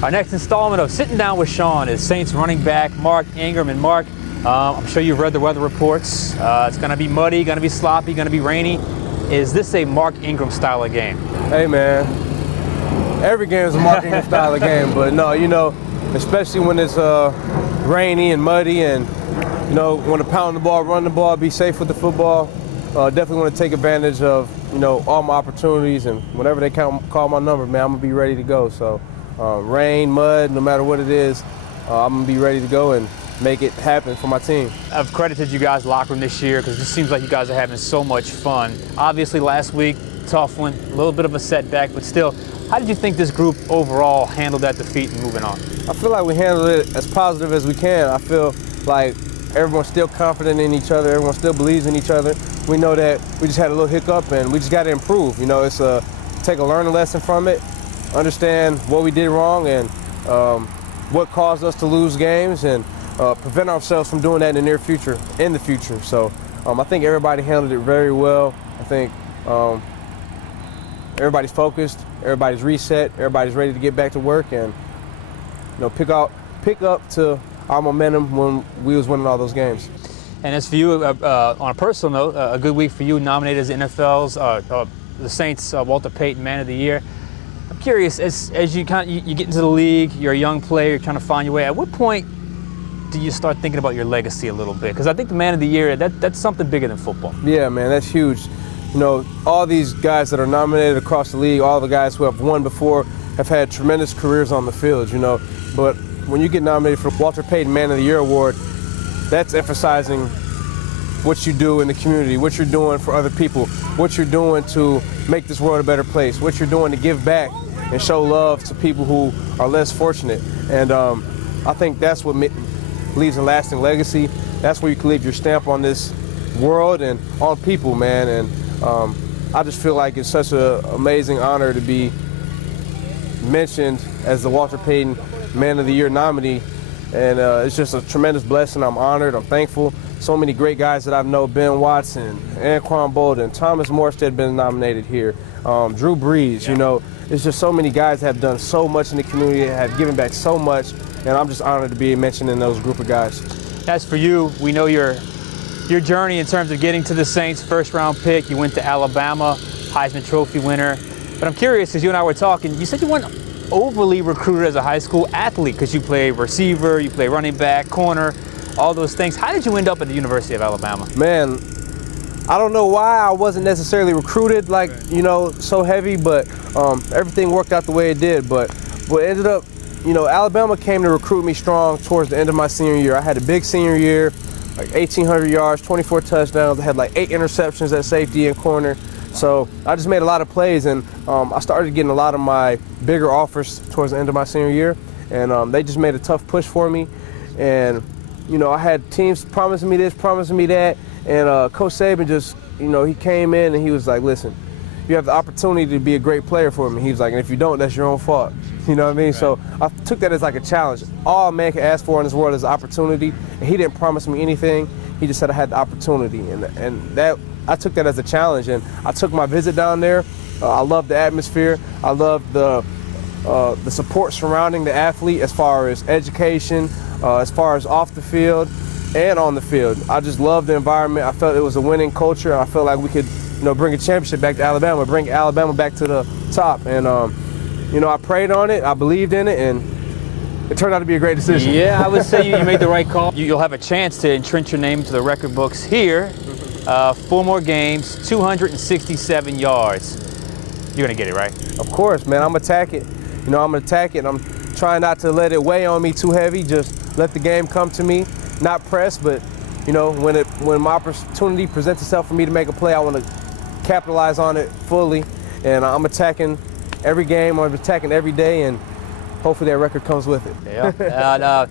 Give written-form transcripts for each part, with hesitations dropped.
Our next installment of Sitting Down with Sean is Saints running back Mark Ingram. And Mark, I'm sure you've read the weather reports. It's going to be muddy, going to be sloppy, going to be rainy. Is this a Mark Ingram style of game? Hey, man. Every game is a Mark Ingram style of game, but no, you know, especially when it's rainy and muddy and, you know, want to pound the ball, run the ball, be safe with the football. Definitely want to take advantage of, you know, all my opportunities, and whenever they call my number, man, I'm going to be ready to go. So rain, mud, no matter what it is, I'm going to be ready to go and make it happen for my team. I've credited you guys' locker room this year because it just seems like you guys are having so much fun. Obviously last week, tough one, a little bit of a setback, but still, how did you think this group overall handled that defeat and moving on? I feel like we handled it as positive as we can. I feel like everyone's still confident in each other. Everyone still believes in each other. We know that we just had a little hiccup and we just got to improve. You know, it's take a learning lesson from it, understand what we did wrong and what caused us to lose games, and prevent ourselves from doing that in the near future, So I think everybody handled it very well. I think everybody's focused, everybody's reset, everybody's ready to get back to work and, you know, pick up to our momentum when we was winning all those games. And as for you, on a personal note, a good week for you, nominated as the NFL's, the Saints Walter Payton Man of the Year. I'm curious, as you get into the league, you're a young player, you're trying to find your way. At what point do you start thinking about your legacy a little bit? Because I think the Man of the Year, that's something bigger than football. Yeah, man, that's huge. You know, all these guys that are nominated across the league, all the guys who have won before, have had tremendous careers on the field, you know. But when you get nominated for Walter Payton Man of the Year award, that's emphasizing what you do in the community, what you're doing for other people, what you're doing to make this world a better place, what you're doing to give back and show love to people who are less fortunate. And I think that's what leaves a lasting legacy. That's where you can leave your stamp on this world and on people, man. And I just feel like it's such an amazing honor to be mentioned as the Walter Payton Man of the Year nominee. And it's just a tremendous blessing. I'm honored, I'm thankful. So many great guys that I've known, Ben Watson, Anquan Bolden, Thomas Morstead been nominated here, Drew Brees, you know. It's just so many guys that have done so much in the community, have given back so much, and I'm just honored to be mentioned in those group of guys. As for you, we know your journey in terms of getting to the Saints, first-round pick. You went to Alabama, Heisman Trophy winner. But I'm curious, because you and I were talking, you said you weren't overly recruited as a high school athlete because you play receiver, you play running back, corner, all those things. How did you end up at the University of Alabama? Man, I don't know why I wasn't necessarily recruited like, you know, so heavy, but everything worked out the way it did. But what ended up, you know, Alabama came to recruit me strong towards the end of my senior year. I had a big senior year, like 1,800 yards, 24 touchdowns. I had like 8 interceptions at safety and corner. So I just made a lot of plays, and I started getting a lot of my bigger offers towards the end of my senior year, and they just made a tough push for me. And, you know, I had teams promising me this, promising me that, and Coach Saban just, you know, he came in and he was like, listen, you have the opportunity to be a great player for me. He was like, and if you don't, that's your own fault. You know what I mean? Right. So I took that as like a challenge. All a man can ask for in this world is opportunity, and he didn't promise me anything. He just said I had the opportunity, and that, I took that as a challenge, and I took my visit down there. I love the atmosphere. I love the support surrounding the athlete as far as education, as far as off the field and on the field. I just loved the environment. I felt it was a winning culture. I felt like we could, you know, bring a championship back to Alabama, bring Alabama back to the top. And, you know, I prayed on it. I believed in it, and it turned out to be a great decision. Yeah, I would say you made the right call. You'll have a chance to entrench your name to the record books here. 4 more games, 267 yards. You're going to get it, right? Of course, man. I'm going to attack it. You know, I'm going to attack it. I'm trying not to let it weigh on me too heavy. Just let the game come to me. Not press, but, you know, when my opportunity presents itself for me to make a play, I want to capitalize on it fully. And I'm attacking every game. I'm attacking every day, and hopefully that record comes with it. Yeah.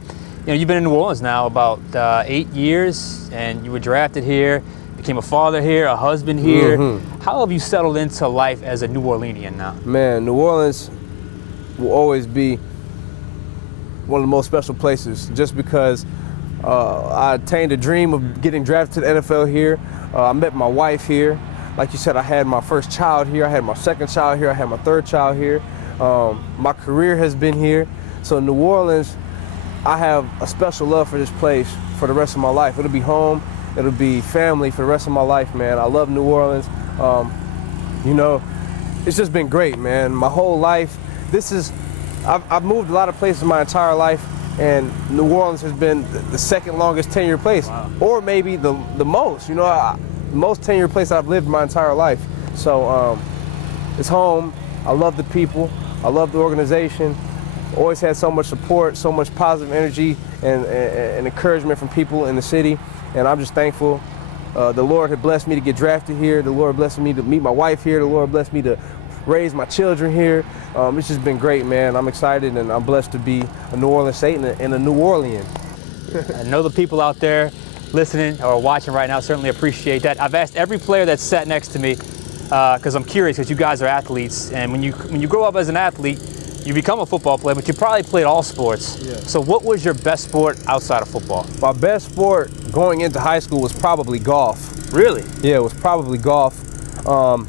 You know, you've been in New Orleans now about 8 years, and you were drafted here. Became a father here, a husband here. Mm-hmm. How have you settled into life as a New Orleanian now? Man, New Orleans will always be one of the most special places just because I attained a dream of getting drafted to the NFL here. I met my wife here. Like you said, I had my first child here. I had my second child here. I had my third child here. My career has been here. So New Orleans, I have a special love for this place for the rest of my life. It'll be home, it'll be family for the rest of my life, man. I love New Orleans. You know, it's just been great, man. My whole life, I've moved a lot of places my entire life, and New Orleans has been the second longest tenured place, or maybe the most. You know, the most tenured place I've lived my entire life. So it's home. I love the people. I love the organization. Always had so much support, so much positive energy and encouragement from people in the city, and I'm just thankful. The Lord had blessed me to get drafted here. The Lord blessed me to meet my wife here. The Lord blessed me to raise my children here. It's just been great, man. I'm excited, and I'm blessed to be a New Orleans Saint and a New Orlean. I know the people out there listening or watching right now certainly appreciate that. I've asked every player that sat next to me because I'm curious, because you guys are athletes, and when you grow up as an athlete, you become a football player, but you probably played all sports. Yeah. So what was your best sport outside of football? My best sport going into high school was probably golf. Really? Yeah, it was probably golf. Wow.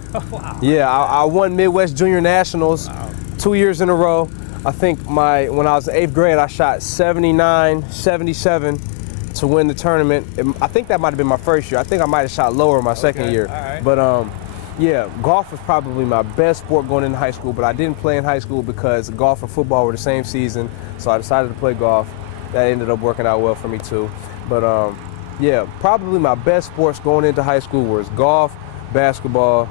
Yeah, I won Midwest Junior Nationals 2 years in a row. I think when I was in 8th grade, I shot 79, 77 to win the tournament. I think that might have been my first year. I think I might have shot lower my second year. All right. But yeah, golf was probably my best sport going into high school, but I didn't play in high school because golf and football were the same season, so I decided to play golf. That ended up working out well for me too. But yeah, probably my best sports going into high school was golf, basketball,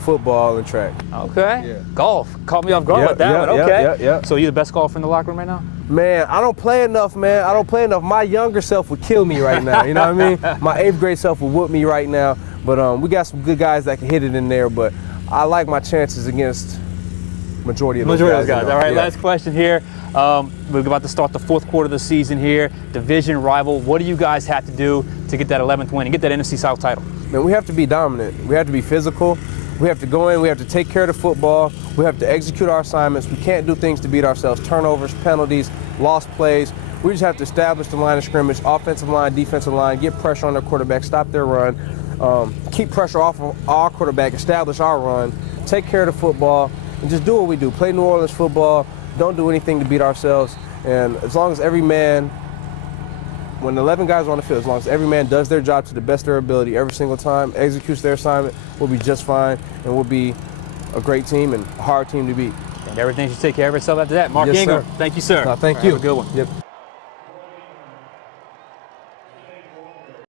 football, and track. Okay. Yeah. Golf. Caught me off guard with that one. Okay. Yeah. So you the best golfer in the locker room right now? Man, I don't play enough, man. I don't play enough. My younger self would kill me right now, you know what I mean? My 8th grade self would whoop me right now. But we got some good guys that can hit it in there, but I like my chances against majority of those guys. All right, last question here. We're about to start the 4th quarter of the season here. Division rival. What do you guys have to do to get that 11th win and get that NFC South title? Man, we have to be dominant. We have to be physical. We have to go in. We have to take care of the football. We have to execute our assignments. We can't do things to beat ourselves. Turnovers, penalties, lost plays. We just have to establish the line of scrimmage, offensive line, defensive line, get pressure on their quarterback, stop their run, keep pressure off of our quarterback, establish our run, take care of the football, and just do what we do. Play New Orleans football. Don't do anything to beat ourselves. And as long as every man, when 11 guys are on the field, as long as every man does their job to the best of their ability every single time, executes their assignment, we'll be just fine, and we'll be a great team and a hard team to beat. And everything should take care of itself after that. Mark Yes, Ingram, sir. thank you, sir. Thank you. Have a good one. Yep.